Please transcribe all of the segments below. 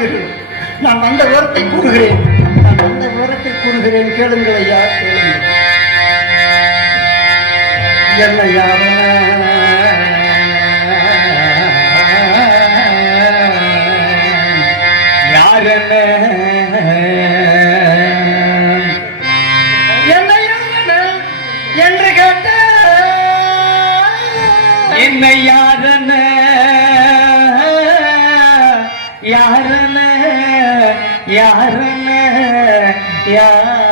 கோபிக்காதீர்கள் நான் வந்த விவரத்தை கூறுகிறேன். நான் வந்த விவரத்தை கூறுகிறேன். கேளுங்கள் ஐயா கேளுங்கள். என்ன யாரும் யாரன யார்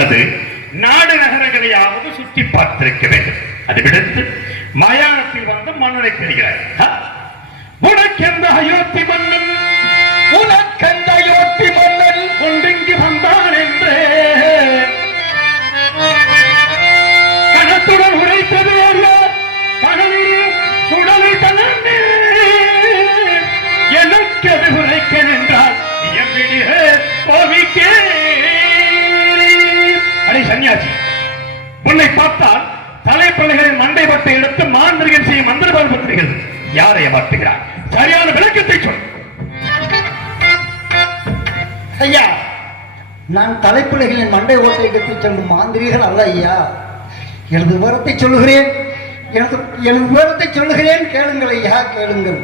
அல்லது நாடு நகரங்களையாவது சுற்றி பார்த்திருக்க வேண்டும். அதை விடுத்து மயானத்தில் வந்து மன்னரை தெரிகிறார் உனக்கெந்த அயோத்தி மண்டை ஓட்டை எடுத்துச் செல்லும் மாந்திரிகள் அல்ல ஐயா. எனது விவரத்தை சொல்லுகிறேன். எனது எனது விவரத்தை சொல்லுகிறேன். கேளுங்கள் ஐயா கேளுங்கள்.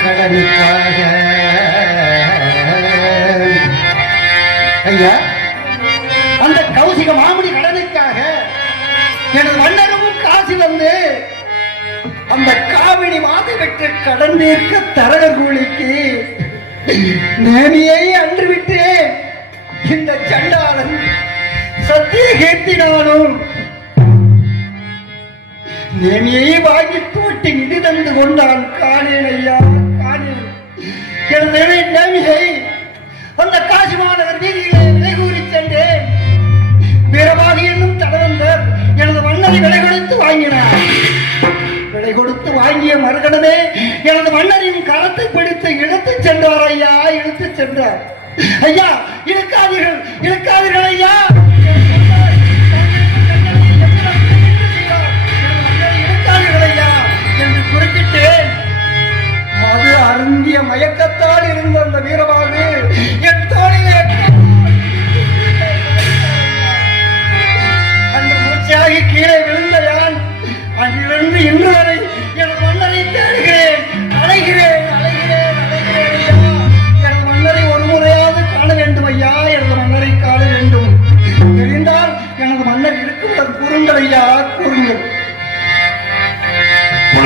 கடனுக்காக ஐயா அந்த கௌசிக மாமணி கடனுக்காக எனது மன்னரும் காசி வந்து அந்த காவிரி மாத கடன் தீர்க்க தரகர் கூலிக்கு நேமியை அன்று விட்டேன் இந்த சண்டாளன் சத்திய கீர்த்தினாலும் நேமியை வாங்கி தோட்டி நிதி தந்து கொண்டான். காணேன் ஐயா காணேன் எனது நேமியை அந்த காசி மாநகர் வீதியிலே விலை கூறி சென்றேன். வீரபாகி என்னும் தடவந்தர் எனது மன்னரை விலை கொடுத்து வாங்கினார். விலை கொடுத்து வாங்கிய மறுகணமே எனது மன்னரின் களத்தை பிடித்து இழுத்து சென்றார் ஐயா இழுத்து சென்றார். ஐயா இழுக்காதீர்கள் இழுக்காதீர்கள் ஐயா.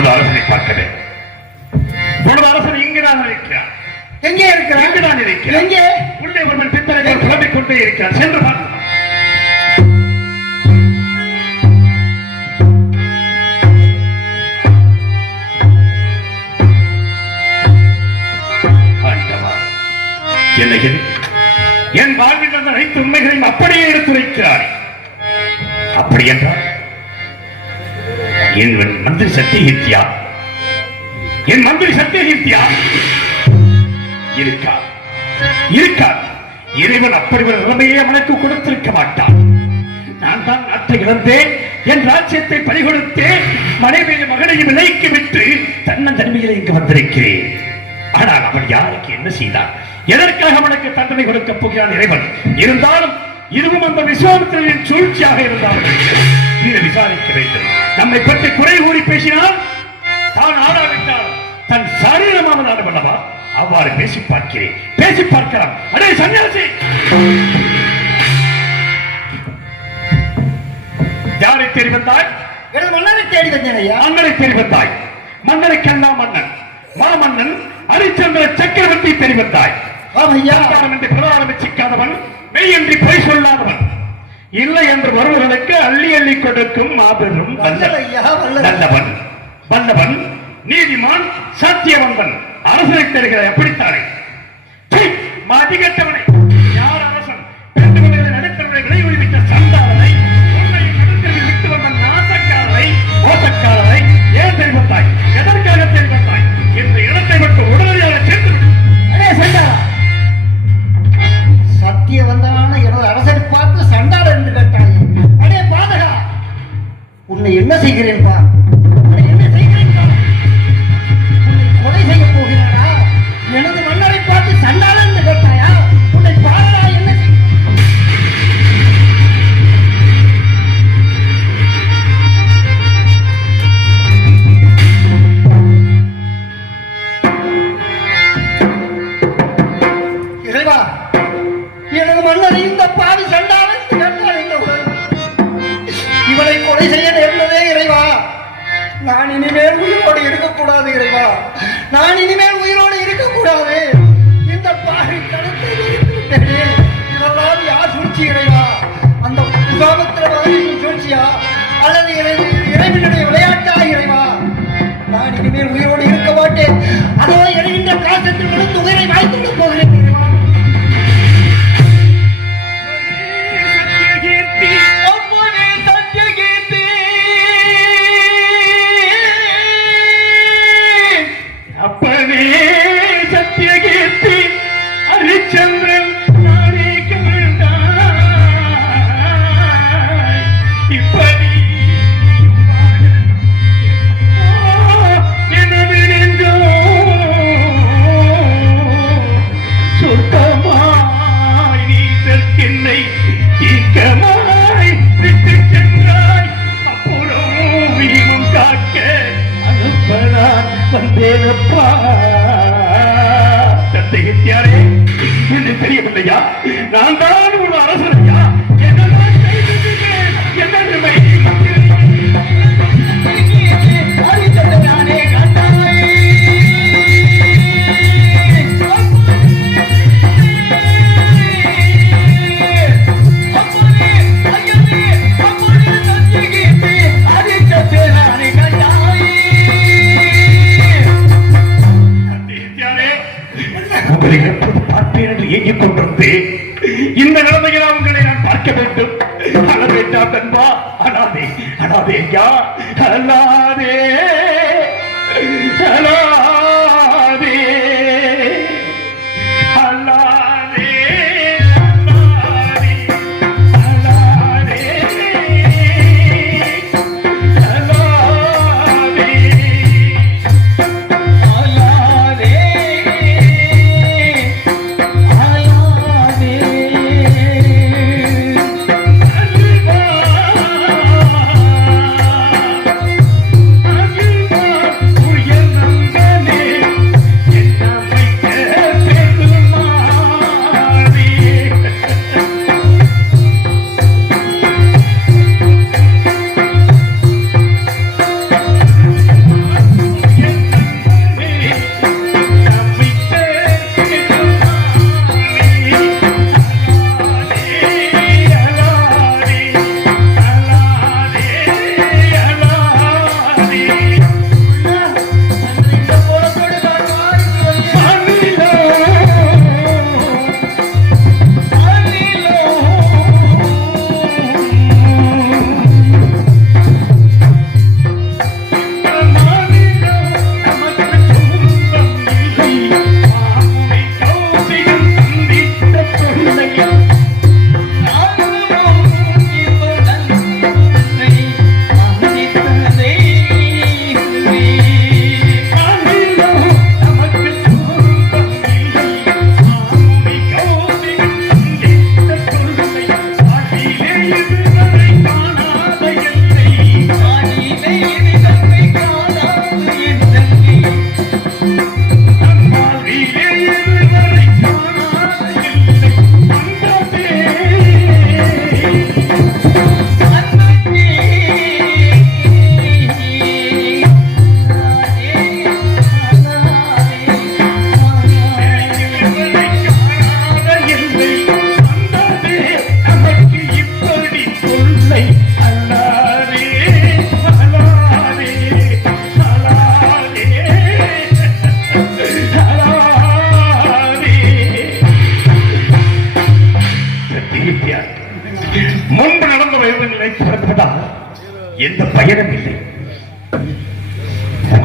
இப்பொழுது அரசனை பார்க்கிறேன் இப்பொழுது அரசன் இங்குதான் இருக்கிறார் எங்கே இருக்கிறார் இங்குதான் இருக்கிறார் எங்கே? உள்ளே ஒருவன் பித்தளை புலம்பிக் கொண்டே இருக்கிறார் சென்று பார்க்கலாம் என் வாழ்வில் நடந்த அனைத்து உண்மைகளையும் அப்படியே எடுத்துரைக்கிறார் அப்படி என்றால் என் மந்திரி சத்தியகீர்த்தியா என் மந்திரி சத்தியகீர்த்தியா இருக்கா. இருக்கா. இறைவன் அப்படி ஒரு நிலைமையை அவனுக்கு கொடுத்திருக்க மாட்டான். நான் தான் நாட்டை இழந்தேன். என் ராஜ்யத்தை பறிகொடுத்தேன். மனைவியின் மகனையும் விலைக்கு விட்டு தன்னன் தன்னந்தன்மையிலே இங்கு வந்திருக்கிறேன். ஆனால் அவன் யாருக்கு என்ன செய்தான்? எதற்காக அவனுக்கு தண்டனை கொடுக்க போகிறான் இறைவன்? இருந்தாலும் இதுவும் அந்த விஸ்வாமித்திரின் சூழ்ச்சியாக இருந்தாலும் இதை விசாரிக்க வேண்டும். நம்மை பற்றி குறை கூறி பேசினால் தான் ஆடாவிட்டால் தன் சரீரமாவது ஆடவல்லவா அவ்வாறு பேசி பார்க்கிறேன். பேசி பார்க்கலாம். அடே சன்னியாசி யாரை தேடி வந்தாய்? மன்னரை தேடி வந்தேன் ஐயா. மன்னரை தேடி வந்தாய். மன்னருக்கெல்லாம் மன்னன். மாமன்னன் ஹரிச்சந்திர சக்கரவர்த்தி பிரதானம் என்று பிரதானம் சிக்காதவன் மெய் என்று பொய் சொல்லாதவன். இல்லை என்று வருவர்களுக்கு அள்ளி அள்ளி கொடுக்கும் மாபெரும் வல்லவன். வல்லவன்? நீதிமான் சத்தியவந்தன். அரசனை தருகிற எப்படித்தானே மதிகெட்டவனே. யார் அரசன்? நடுத்தருடைய விலை ஒழிவித்த சந்தாரனை தெரியவில்லையா நான் பார்க்க வேண்டும். அழ வேண்டாம் நண்பா அனாதே அனாதே ஐயா அல்லாதே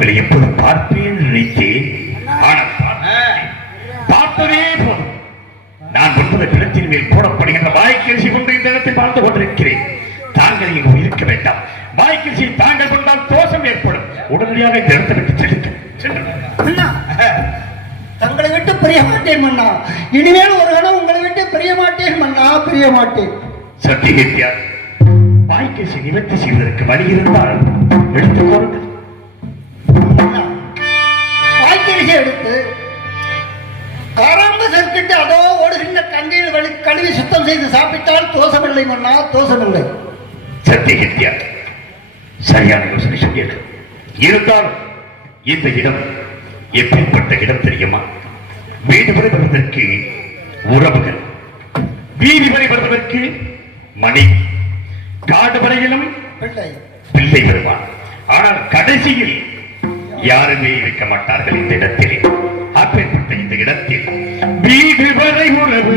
உங்களை எப்போது பார்ப்பேன் நினைத்தேன். ஆனால். பார்த்ததே போதும். நான் ஒன்பது கிணத்தின் மேல் போடப்படுகின்ற வாய்க்கரிசி கொண்டு இந்த வாழ்ந்து கொண்டிருக்கிறேன். தாங்கள் இங்கு இருக்க வேண்டாம். வாய்க்கரிசி தாங்கள் கொண்டால் தோஷம் ஏற்படும். உடனடியாக இந்த இடத்தை விட்டு. மன்னா தங்களை விட்டு பிரிய மாட்டேன் மன்னா இனிமேல் ஒரு கணம் உங்களை விட்டு பிரிய மாட்டேன் மன்னா பிரிய மாட்டேன். சத்தியகத்தியா வாய்க்கரிசி நிவர்த்தி செய்வதற்கு வழி இருந்தால் எடுத்துக் வாய்க்கரிசி எடுத்து ஆரம்ப சர்க்கிட்டு அதோ ஓடுகின்ற கங்கையில் வழி கழுவி சுத்தம் செய்து சாப்பிட்டால் தோஷமில்லை மன்னா தோஷமில்லை சத்தியகத்தியா சரியான யோசனை சொன்னீர்கள் இருந்தாலும் இந்த இடம் எப்படிப்பட்ட இடம் தெரியுமா? வீடு வரை வருவதற்கு உறவுகள் வீதி வரை வருவதற்கு மனைவி காடு வரையிலும் பிள்ளை. பிள்ளை வருவான் ஆனால் கடைசியில் யாருமே இருக்க மாட்டார்கள் இந்த இடத்தில். அப்பேற்பட்ட இந்த இடத்தில் வீடு வரை உறவு